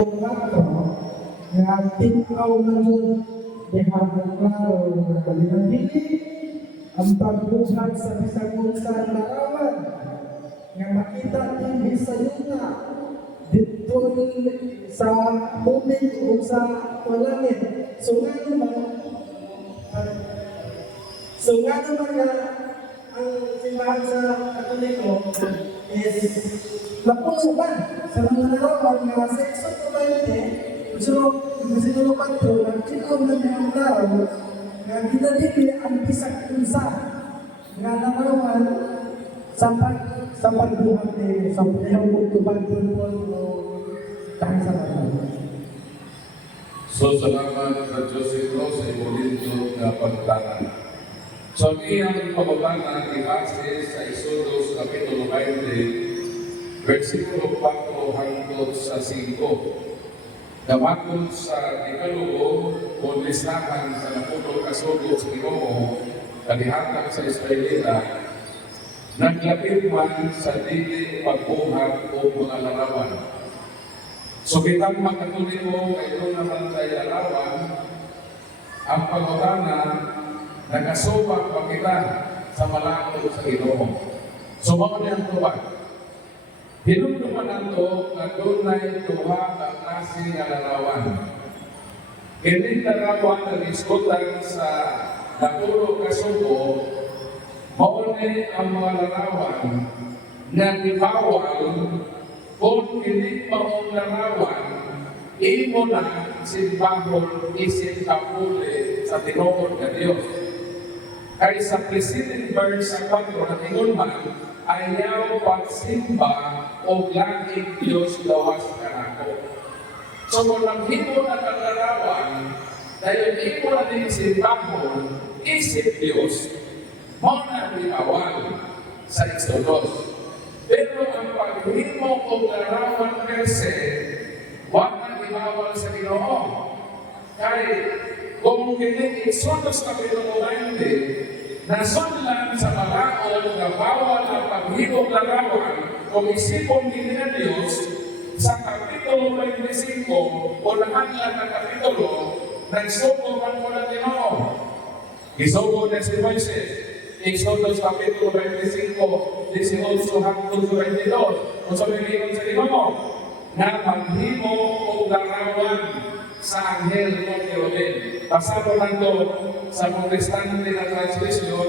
nga tinaw na dyan dihapon klaro nga kalinambili ang pagbuhat sa bisang unsang larawan nga makita din sa yuna dito sa tubig o sa walangit. So nga naman nga ang simbahan sa Katoliko is napusukan sa mga larawan nga sa Exodo 20. So, sinulupan ko, nagkikaw na mga tao nga ginadili ang bisag unsa nga larawan sa pagbuhat ni sa pagbuhat o dahil sa larawan. So, salamat sa Diyos ito sa imulinto na pagtanan. So, ang iyang pagbabanan ni Base sa Exodus Kapitulo 20, versikulo 4 hanggang sa 5. Damatod sa ikalugo o listahan sa napuno kasugo sa Ginoo, kalihatag sa Israelita, naglapit man sa dili pagbuhat o mga larawan. So kitang magkatuloy kay doon naman tayo larawan, ang pagkutana, nakasubak pa kita sa malakot sa Ginoo. So mga niyang tubag. Hinumduman nato na doon ay tuha ang klase nga larawan. Kini larawan na diskutan sa napuno kasugo, maunay ang mga larawan na ibawal kung hindi maong larawan, imo na simbahon isip kapuli sa tinuod na Diyos. Kaya sa preceding verse sa 4 na tingon man, ayaw pagsimba o langit Diyos lawas kanako. So kung naghimo na kalarawan, dahil imo na din simbahon, isip Diyos, mo na binawal sa Exodus. Pero ang paghimo o larawan kasi, wag na binawal sa Ginoo. Kaya kung hindi Exodus Kapitulo 20, nasunlan sa malaon na bawal ang paghimong larawan kung isipong din na Diyos sa Kapitulo 25 o nahanglan ng Kapitulo, nagsuko man mo na Ginoo. Isuko na si Moises, Exodus Kapitulo 25, 18 hanggang 22, kung sabihin sa Ginoo, na paghimo o larawan sa anghel ng Cherubim. Pasado man ito sa protestante na translation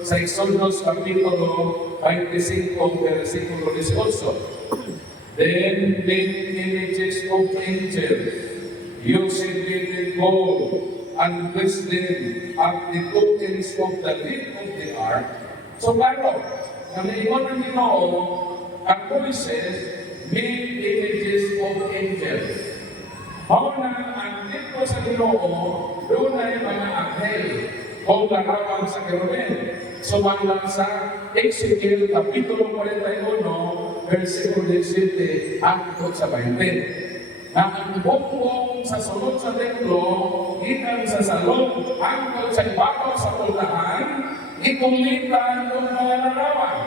sa Exodus Kapitulo 25, versikulo 18. Then made images of angels, using living gold, and placed them at the tokens of the lip of the ark. So klaro, ang iyon ng Ginoo, ang Moises made images of angels. Mauna ang dito sa Ginoo, doon ay mga anghel o larawan sa Cherubim. Sumanglang sa Ezekiel Kapitulo 41, versikulo 17 hanggang sa 20. Na ang buong sa sunod sa templo, ikan sa salong hanggang sa ibabaw sa pultahan, ikulitan ng mga larawan.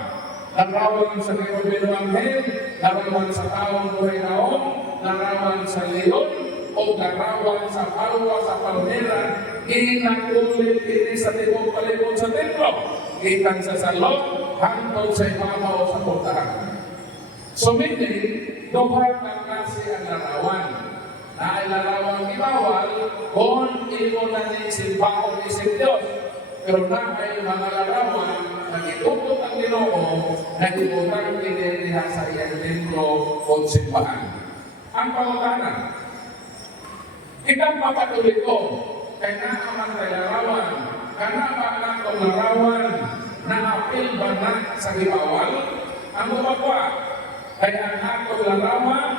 Larawan sa Cherubim ng anghel, larawan sa taong buhay naon, larawan sa leon, o larawan sa palwa sa palmera, inakulit ini sa tibok palibot sa templo, ikan sa salong hanggang sa ibabaw sa pultahan. So meaning, duha ang klase ang larawan. Na ay larawang ibawal kung imo na ni simbahon isip Diyos. Pero na ay mga larawan na gitutok ang Ginoo na gibutang piniliha sa iyang templo o simbahan. Ang pangutanan, kitang Katoliko, kay naaman kay larawan, kanama lang kong larawan na apil ba na sa ibawal? Ang umagwa, kaya nato larawan,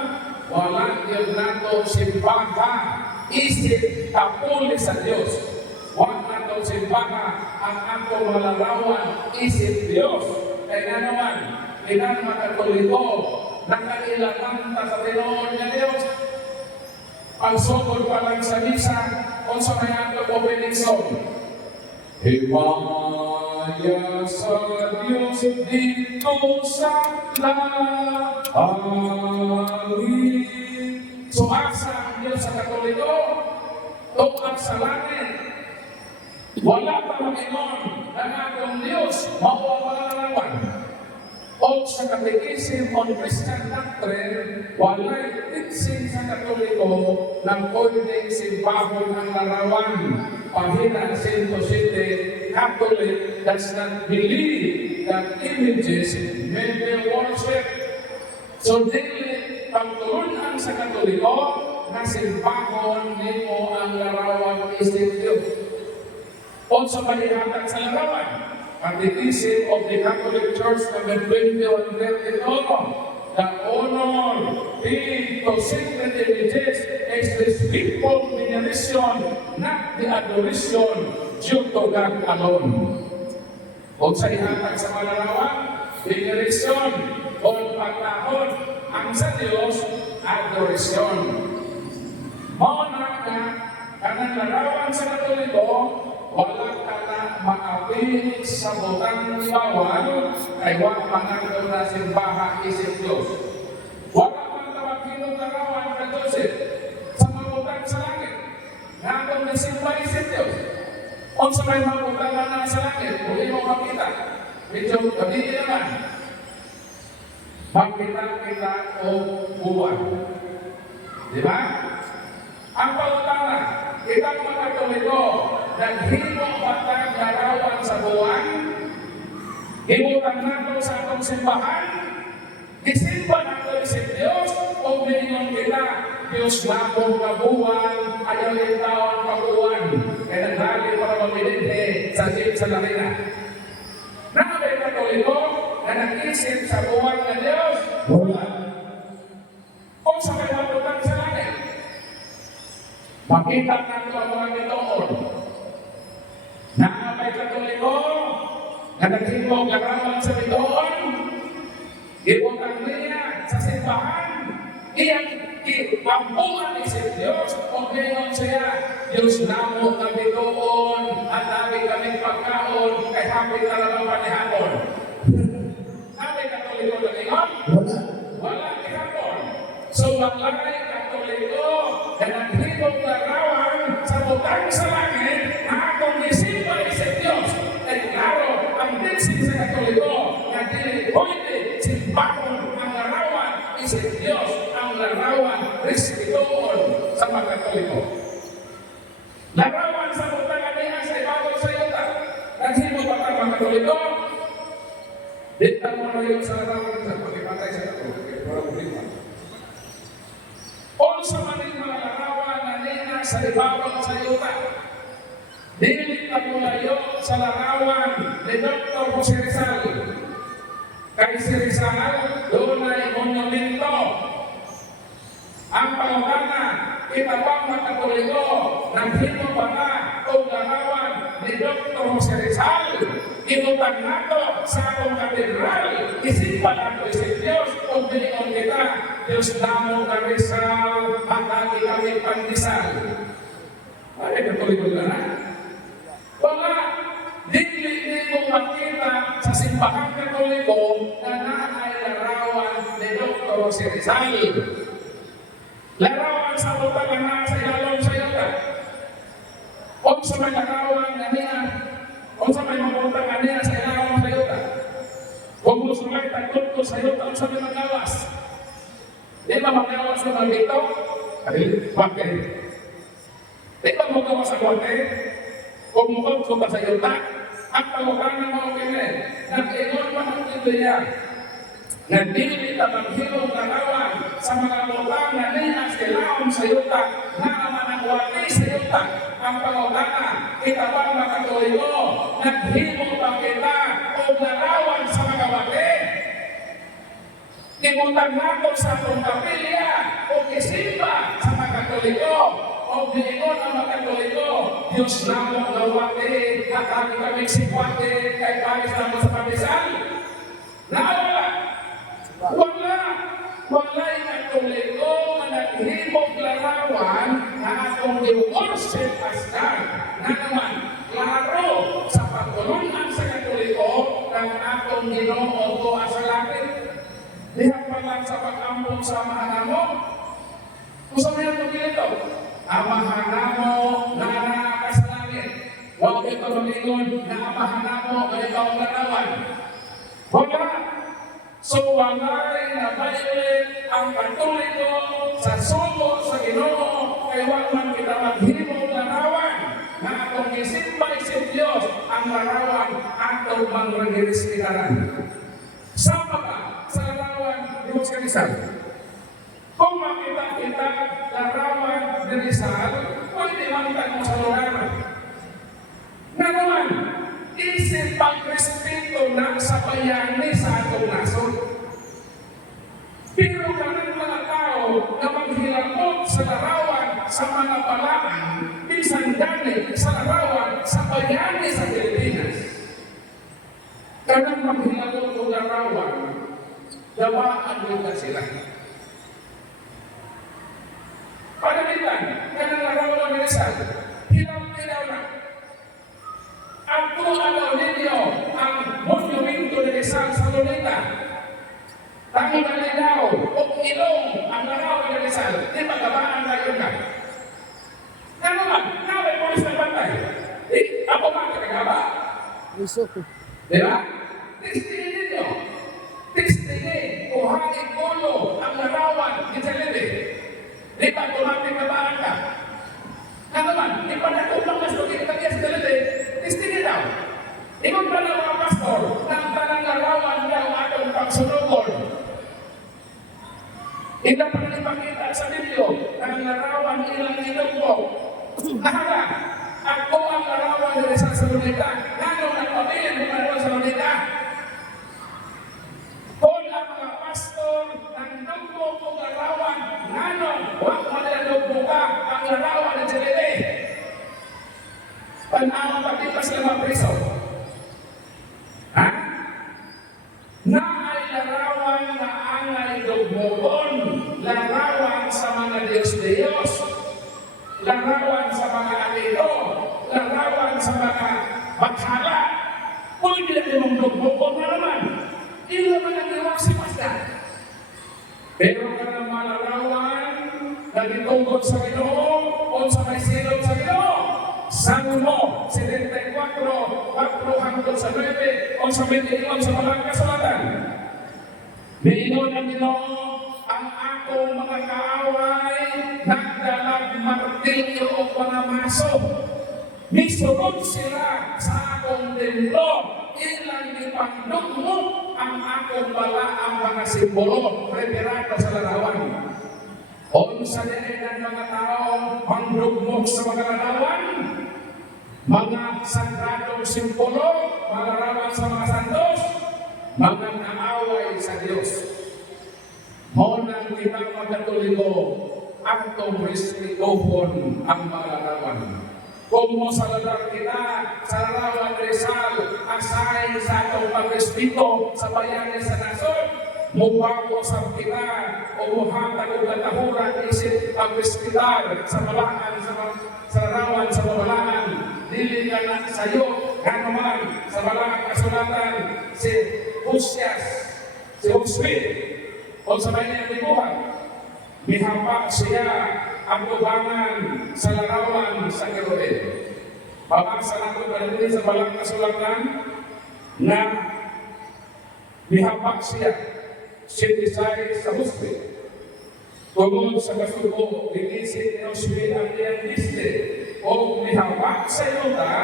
walang yun nato simbahan, isip kapuli sa Diyos. Wag nato simbahan, ang ato malarawan, isip Diyos. Kaya naman, ilang Katoliko, nakailangan ta sa tinuod na Diyos. Pagsugod pa lang sa misa, kung sa may ato opening song, himaya sa Diyos dito sa langit. Suasa ang Diyos sa Katoliko, tungkol sa langit. Wala pa Panginoon ng atong Diyos, mawawalawan. O sa Catechism on Christian Doctrine, walay teaching sa Katoliko ng pwedeng simbahon ang larawan. Pahina 107, Catholic does not believe that images may be worshipped. So, dili pagtulunan sa Katoliko na simbahon nimo ang larawan isip Diyos. O sa palihatag sa larawan, Catechism of the Catholic Church number 2132, the honor paid to sacred images is respectful veneration, not the adoration due to God alone. O sa ihatag sa malarawan, veneration o pagtahon ang sa Diyos, adoration. Mauna ka, kanang larawan sa Katoliko, wala ka na maapil sa butang bawal, ay wala pangalan na simbahan isip Diyos. Wala pang tawagin larawan ka Joseph sa mabutang sa langit. Nga kung nasimba isip Diyos. Kung sa may mabutang na sa langit, huli mo makita. Medyo kabili naman. Makita-kita o buwan. Di ba? Ang pautana, itang mga Katoliko, naghimo batang larawan sa buwan, himutan nato sa atong simbahan, isimba nato isip Diyos, o mingon kita, Diyos labong kabuwan, ayaw yung tawang kabuwan, kaya naghali para mamilinte sa Diyos sa Larina. Nakabay Katoliko, na nag-isip sa buwan na Diyos, wala. O sa may mabutang sa langit, makita nato ang mga gitoon. Nakabay Katoliko, na naghimo larawan sa bitoon, ibutang niya sa simbahan, iyang ampungan isip Diyos, o ngayon siya, Diyos namo ang bitoon, at namin kaming pagkaon, kay hapit na lang ang panihapon. Nakabay Katoliko na ngayon? Wala ihapon. So, maglagay Katoliko, na naghimong larawan sa butang sa langit, na atong isimba isip Diyos. Ay klaro, ang teaching sa Katoliko, na dili pwede simbahon ang larawan isip Diyos, ang larawan respetuon sa mga Katoliko. Larawan sa butang anihan sa ibabaw sa yuta. Naghimo ba ka mga Katoliko? Dito mo na yun sa larawan sa pagkipatay sa Katoliko. Para problema. O sa maling mga larawan na nina sa ibabaw sa yuta. Dili na mulayo sa larawan ni Dr. Jose Rizal. Kay si Rizal, doon ay monumento. Ang pangutana, kita bang mga Katoliko, naghimo ba ka o larawan ni Dr. Jose Rizal? Inutang nato sa akong katedral, isipan nato isip Diyos, kung bilingon kita, Diyos namo ka Rizal, hatagi kami pandisal. Ay, Katoliko na. Wala, dili mo makita sa simbahan Katoliko na naay larawan ni Dr. Jose Rizal. Larawan sa butang na sa ilalong sa yuta. O sa may larawan na niya, o sa may mabutang na niya sa ilalong sa yuta. Kung gusto may tagtod ko sa yuta, o sa may magawas. Di ba magawas na magito? Ay, bakit? Di ba magawas sa kwante? Kung mukod ko ba sa yuta, ang pagkukanan mo kini, nag-ingon pa ng Biblia, na dili na maghilong larawan sa mga butang na niya silaon sa yuta, na naman ang wali sa yuta, ang pagkukanan, kita ba mga Katoliko, naghilong ba kita o larawan sa mga wali? Ibutang nato sa atong kapilya o isimba sa mga Katoliko, o bilingon ang mga Katoliko, Diyos namo nawate, at aming kaming sikwate, kay paris namo sa pamisal. Nawala. Walay Katoliko na naghimog larawan na atong i-worship as God. Na naman, klaro sa pagtulungan sa Katoliko ng atong Ginoo o sa langit. Diha pa lang sa pag-ambong sa mahanamo, Kung sa mga ito, amahan na mo na nakakas sa langit. Huwag ito malingon na amahan na mo na ikaw ang larawan. Wala. So, walay na violate ang Katoliko sa sugo sa Ginoo kay wag man kita maghimo larawan na atong isimba-isip Diyos ang larawan atong mangragirispitaran. Sama ka sa larawan Diyos Kanisal. Kung makita kita larawan ni Rizal, pwede makita mo sa lugar. Nga naman, isip pag-respeto na sa bayani sa atong nasod. Pero kanang mga tao na maghilakot sa larawan sa mga palaan, bisan gani sa larawan sa bayani sa Pilipinas. Kanang maghilakot o larawan, gawaan mo ka sila. Panalitan, kanang larawan ng Rizal, hilaw-hilaw na. Ang tuwa ninyo ang monumento ni Rizal sa Luneta. Tango na linaw o ilong ang larawan ni Rizal. Di ba gabaan tayo na? Ano man, naway polis na bantay. Ako ba kinagaba? Di ba? Testingin ninyo. Testingin o hangin ulo ang larawan ni Jalili. Di ba automatic gabaan ka? Ano man, di ba nakupang mas lugin ka niya sa Jalili? Testingin daw. Ikon pa ng mga pastor ng tanang larawan daw atong pagsunugod. Hindi pa rin ipakita sa video ang larawan ilang ilonggo. Nahala, ako ang larawan ng Rizal sa Luneta. Nanong nagpabilin kung ano sa Luneta. Kung ang mga pastor ng dugmo kong larawan, nanong, huwag malalugmo ka ang larawan ng Jalili. Panawang pagkipas ng mga priso. Ha? Na ay larawan na angay dugmoon, larawan sa mga Diyos-Diyos, larawan sa mga alilo, larawan sa mga bakhala. Pwede na yung dugmoon na naman. Ilo man ang iwag si Pasda. Pero ka ng mga larawan, nagitungkod sa Ginoo, o sa may silog sa Ginoo. Salmo 74, 4 hanggang sa 9, o sa 21 sa mga kasulatan. Miingon ang Ginoo, ang akong mga kaaway, nagdalag martilyo o mga maso. Misunod sila sa akong templo, ilang ipagdugmo ang akong balaang mga simbolo, retirado sa larawan. O sa diyan ng mga tao, mandugmok sa mga larawan, mga sagradong simbolo, mga larawan sa mga santos, mga naaway sa Diyos. Monang kita mga Katoliko, atong respetuhon ang mga larawan. Kung mo sa ladar kita, sa larawan Rizal, asay sa atong pagrespeto sa bayani sa nasod, mubago sa kita o muhatag o katahuran isip pagrespetar sa balaan, sa larawan sa babalaan, dili ka na sa iyo, naman sa balaan kasulatan si Husyas, si Huswi, o sa bayan ng Buhat, mihapak siya ang tubangan sa larawan sa Keruel. Babasa nato kanina sa balang kasulatan na mihapak siya sinisay sa Huswi. Tungod sa kasubo, linisin ni Huswi ang iyang liste o mihapak sa yuta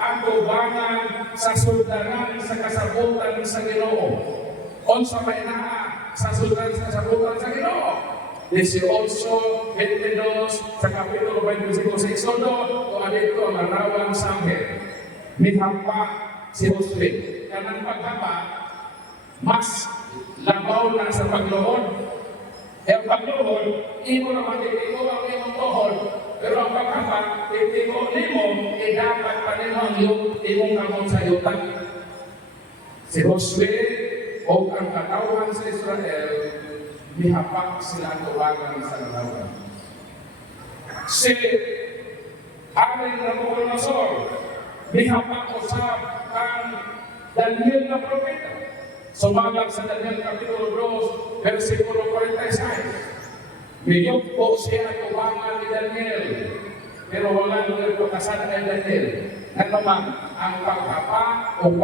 ang tubangan sa sultanan sa kasabutan sa Ginoo. O sa mainaa sa sultanan sa kasabutan sa Ginoo. 18, 22 sa kapitulo 25 sa Exodo, o alito ang larawan sa Anghel. Mihampa si Huswi. Kanang paghampa, mas labaw na sa pagluhod. E ang pagluhod, imo naman titiko ang imong tuhod. Pero ang paghampa, titiko nimo, dapat pa nimo ang imong kamon sa yuta. Si Huswi o ang katawan sa Israel, mihapak sila ang tuwagan sa larawan. Si Haring Nabucodonosor, mihapak usap ang Daniel na propeta. Sumagak sa Daniel Kapitulo 2, versikulo 46. Biyog po siya at umangan ni Daniel. Pero wala nang pagkasana kay Daniel. Nga naman, ang pagkapa o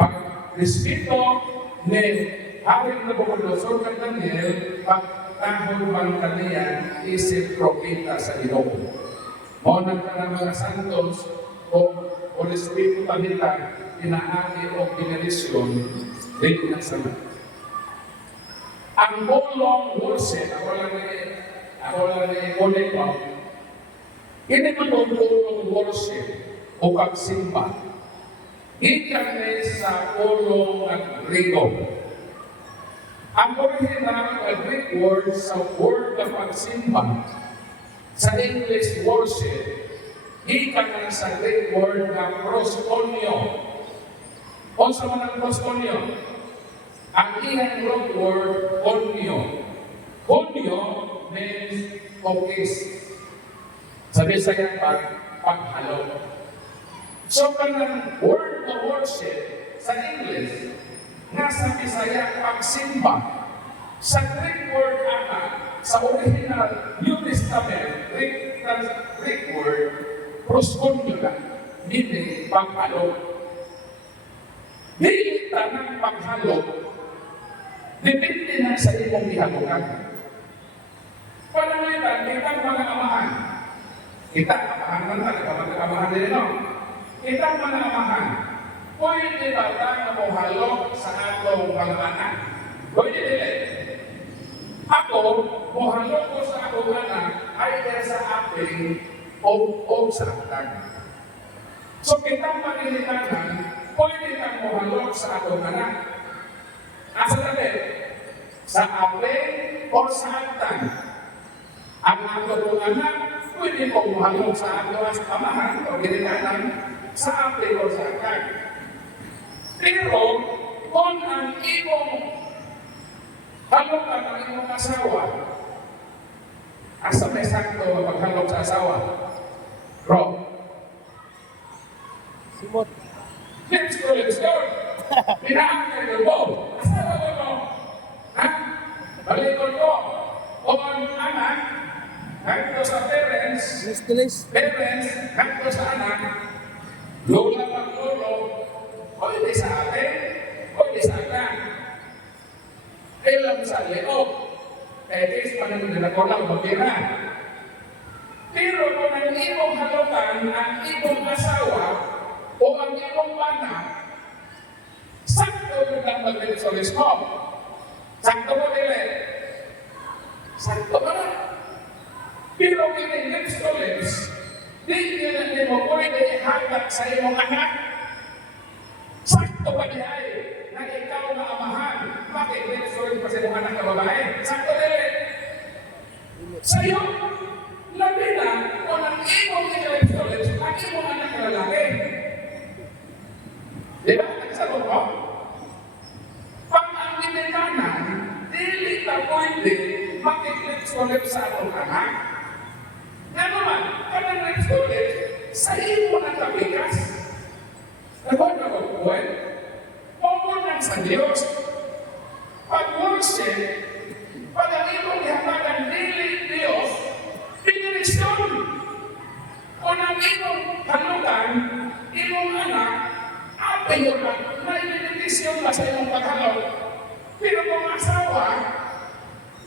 pag-respeto ni Haring Nabucodonosor kay Daniel, pagtahol man kaniya isip propeta sa Ginoo. Mao ka ng mga santos o respeto kanila inaagi o generasyon dito na sama. Ang bolong worship, ako lang ni ulit ko, hindi ko itong bolong worship o pagsimba. Ikan sa bolong at Griego. Ang original na Greek word sa word na pagsimba sa English worship, ikan sa Greek word na proskuneo. O sa mga proskuneo, ang ilang root word, konyo. Konyo means focus. Sabi sa yan, paghalo. So, kanang word to worship sa English, nasa Bisaya pagsimba. Sa Greek word, sa original New Testament, Greek word, proskunyo na, meaning paghalo. Di tanang paghalo, depende na sa imong gihabukan. Panangitan, kita mga amahan. Kita, amahan man tayo, kapag amahan din, no? Kita mga amahan. Pwede ba tayo mohalo sa atong mga anak? Pwede din. Ako, mohalo ko sa atong anak, ay sa aping o sa atang. So, kita maninitanan, pwede kang mohalo sa atong anak. Asa natin? Sa ape o sa atang. Ang atong anak, pwede kong mahalong sa atong amahan o ginikanan sa ape o sa atang. Pero, kung ang imong halong ka ng imong asawa, asa may sakto maghalong sa asawa? Bro. Simot. Let's go. Pinahangin ko mo. Asawa ko mo. Ha? Balikon ko. O ang anak, hanggang sa parents, hanggang sa anak, lola pag lolo, o hindi sa atin, o hindi sa atin. Ilang sa leo, kaya pa naman nila ko lang magkira. Pero kung ang imong halutan, ang imong asawa, o ang imong anak, sakto yung mag-resolis mo. Sakto mo nila. Sakto mo na. Pero kini-resolis, di nila mo pwede hanggat sa iyong anak. Sakto ba niya ay na ikaw na amahan? Bakit resolis pa sa iyong anak na babae? Sakto nila. Sa iyo, labi na kung ang imong kini-resolis, ang imong anak na lalaki. Di ba? Nagsagot ko? Pag ang ginikanan, dili na pwede makiklik-sulit sa atong anak. Nga naman, kanang nagsulit, sa imo ng tabikas. Nagawin na ko, buwan? Pupunan sa Diyos. Pag-worship, pag ang imong ihatagan dili Diyos, pinilisyon. Kung ang imong halutan, imong anak, apayo lang, may limitasyon na sa iyong paghalaw. Pero kung asawa,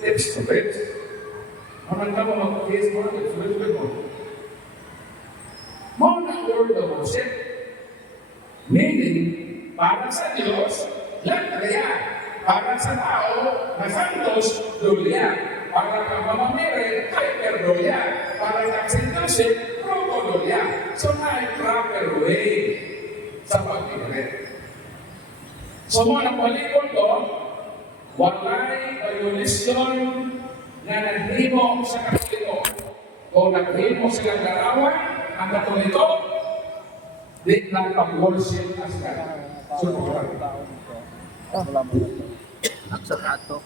lips to lips, naman ka mo mag-kiss mo, lips to lips mo. Mo na word of worship, meaning, para sa Diyos, latria. Para sa tao, na santos, dulya. Para ka mamamere, hyperdulya. Para ka sintosin, prokodulya. So, na proper way sa pag-ibig. So, mga palikon ko, walay violisyon na naghimo sa Katoliko. O naghimo sa larawan, ang Katoliko, di lang pag-worship as God. So, Wala mo na. Aksa ato.